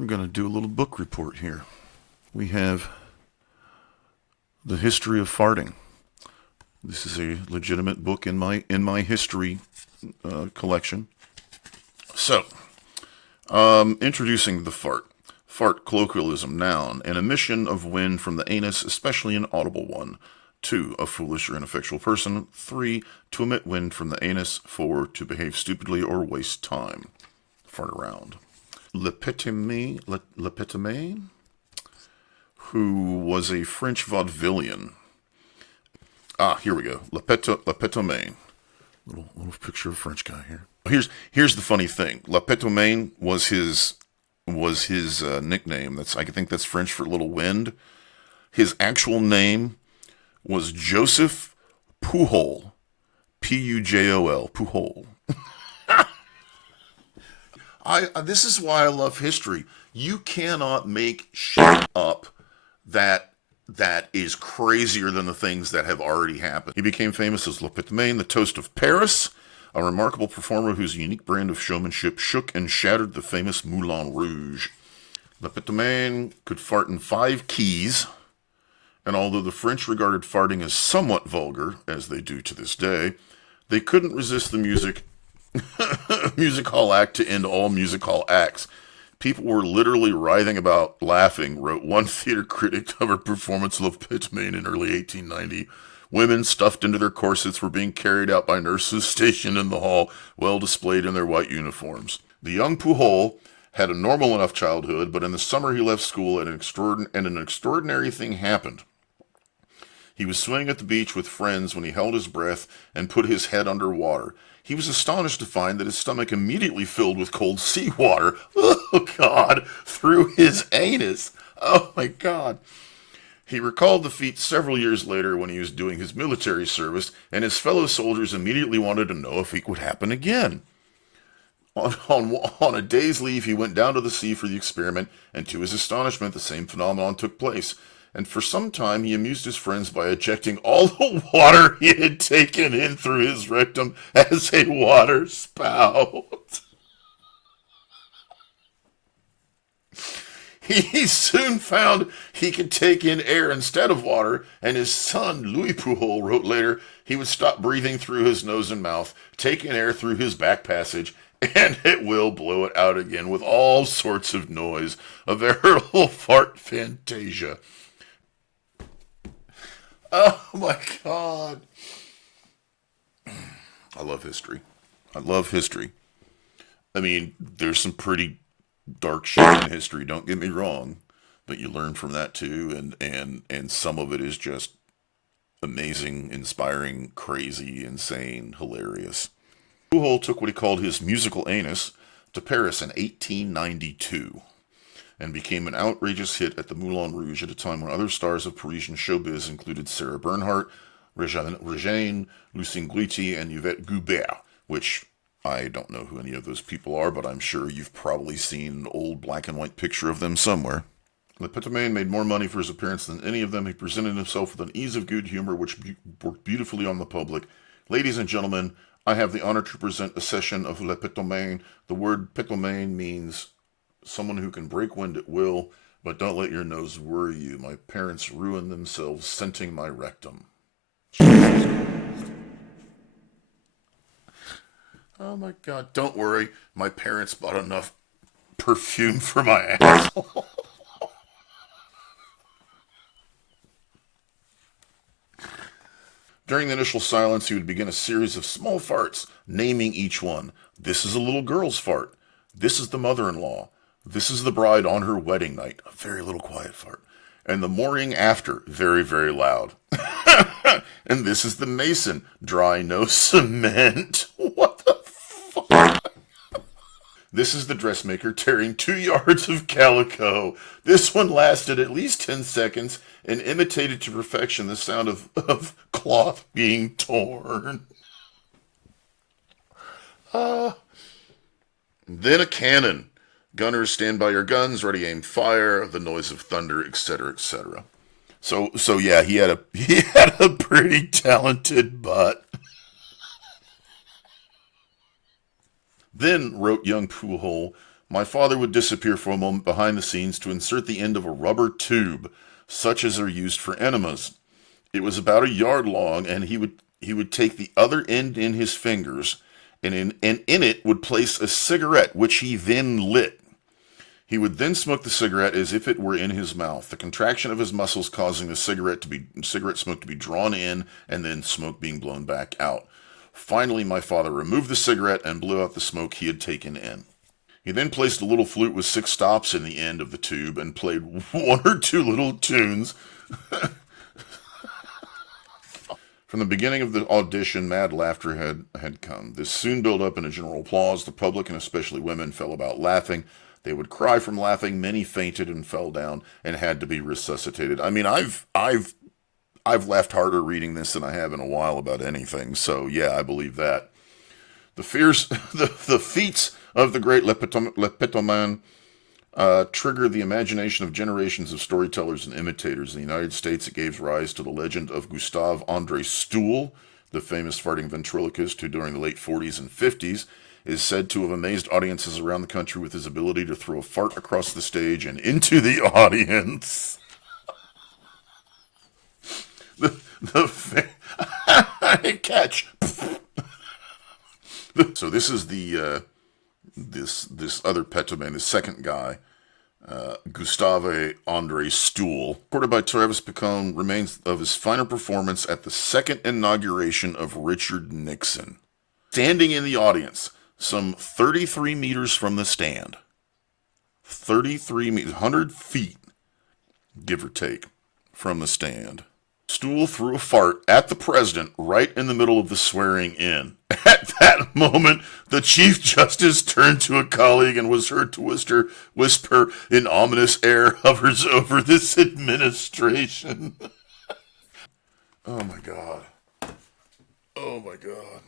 We're going to do a little book report here. We have The History of Farting. This is a legitimate book in my history collection. So, introducing the fart. Fart, colloquialism, noun, an emission of wind from the anus, especially an audible one. 2, a foolish or ineffectual person. 3, to emit wind from the anus. 4, to behave stupidly or waste time. Fart around. Petomaine, who was a French vaudevillian. Here we go. Petomaine. Little picture of a French guy here. Here's the funny thing. Petomaine was his nickname. I think that's French for little wind. His actual name was Joseph Pujol. Pujol. Pujol. This is why I love history. You cannot make shit up that is crazier than the things that have already happened. He became famous as Le Petomaine, the Toast of Paris, a remarkable performer whose unique brand of showmanship shook and shattered the famous Moulin Rouge. Le Petomaine could fart in 5 keys, and although the French regarded farting as somewhat vulgar, as they do to this day, they couldn't resist the music hall act to end all music hall acts. People were literally writhing about laughing, wrote one theater critic of her performance of Petomaine in early 1890. Women stuffed into their corsets were being carried out by nurses stationed in the hall, well displayed in their white uniforms. The young Pujol had a normal enough childhood, but in the summer he left school and an extraordinary thing happened. He was swimming at the beach with friends when he held his breath and put his head under water. He was astonished to find that his stomach immediately filled with cold seawater. Oh, God, through his anus. Oh, my God. He recalled the feat several years later when he was doing his military service, and his fellow soldiers immediately wanted to know if it would happen again. On a day's leave, he went down to the sea for the experiment, and to his astonishment, the same phenomenon took place. And for some time he amused his friends by ejecting all the water he had taken in through his rectum as a water spout. He soon found he could take in air instead of water, and his son, Louis Pujol, wrote later he would stop breathing through his nose and mouth, take in air through his back passage, and it will blow it out again with all sorts of noise, a veritable fart fantasia. Oh my God. I love history. I love history. I mean, there's some pretty dark shit in history, don't get me wrong, but you learn from that too, and some of it is just amazing, inspiring, crazy, insane, hilarious. Pujol took what he called his musical anus to Paris in 1892. And became an outrageous hit at the Moulin Rouge at a time when other stars of Parisian showbiz included Sarah Bernhardt, Regine, Lucien Guitti, and Yvette Guibert, which I don't know who any of those people are, but I'm sure you've probably seen an old black and white picture of them somewhere. Le Petomaine made more money for his appearance than any of them. He presented himself with an ease of good humor which worked beautifully on the public. Ladies and gentlemen, I have the honor to present a session of Le Petomaine. The word Petomaine means someone who can break wind at will, but don't let your nose worry you. My parents ruined themselves scenting my rectum. Oh my God, don't worry. My parents bought enough perfume for my asshole. During the initial silence, he would begin a series of small farts, naming each one. This is a little girl's fart. This is the mother-in-law. This is the bride on her wedding night. A very little quiet fart. And the morning after, very, very loud. And this is the mason. Dry, no cement. What the fuck? This is the dressmaker tearing 2 yards of calico. This one lasted at least 10 seconds and imitated to perfection the sound of cloth being torn. Then a cannon. Gunners, stand by your guns, ready, aim, fire, the noise of thunder, etc., etc. So yeah, he had a pretty talented butt. Then, wrote young Pujol, My father would disappear for a moment behind the scenes to insert the end of a rubber tube, such as are used for enemas. It was about a yard long, and he would take the other end in his fingers, and in it would place a cigarette, which he then lit. He would then smoke the cigarette as if it were in his mouth, the contraction of his muscles causing the cigarette smoke to be drawn in and then smoke being blown back out. Finally, my father removed the cigarette and blew out the smoke he had taken in. He then placed a little flute with 6 stops in the end of the tube and played one or two little tunes. From the beginning of the audition, mad laughter had come. This soon built up in a general applause. The public, and especially women, fell about laughing. They would cry from laughing. Many fainted and fell down and had to be resuscitated. I mean, I've laughed harder reading this than I have in a while about anything. So yeah, I believe that. The fears, the feats of the great Le Petomaine trigger the imagination of generations of storytellers and imitators. In the United States, it gave rise to the legend of Gustave Andre Stool, the famous farting ventriloquist who, during the late 40s and 50s, is said to have amazed audiences around the country with his ability to throw a fart across the stage and into the audience. The catch. So this is the this other Petomaine, the second guy, Gustave Andre Stool, recorded by Travis Picone, remains of his final performance at the second inauguration of Richard Nixon. Standing in the audience, some 33 meters from the stand. 33 meters, 100 feet, give or take, from the stand. Stool threw a fart at the president right in the middle of the swearing in. At that moment, the Chief Justice turned to a colleague and was heard to whisper, "An ominous air hovers over this administration." Oh my God. Oh my God.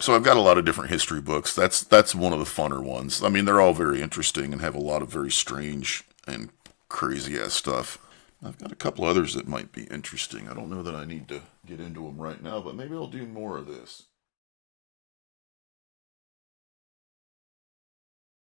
So I've got a lot of different history books. That's one of the funner ones. I mean, they're all very interesting and have a lot of very strange and crazy ass stuff. I've got a couple others that might be interesting. I don't know that I need to get into them right now, but maybe I'll do more of this.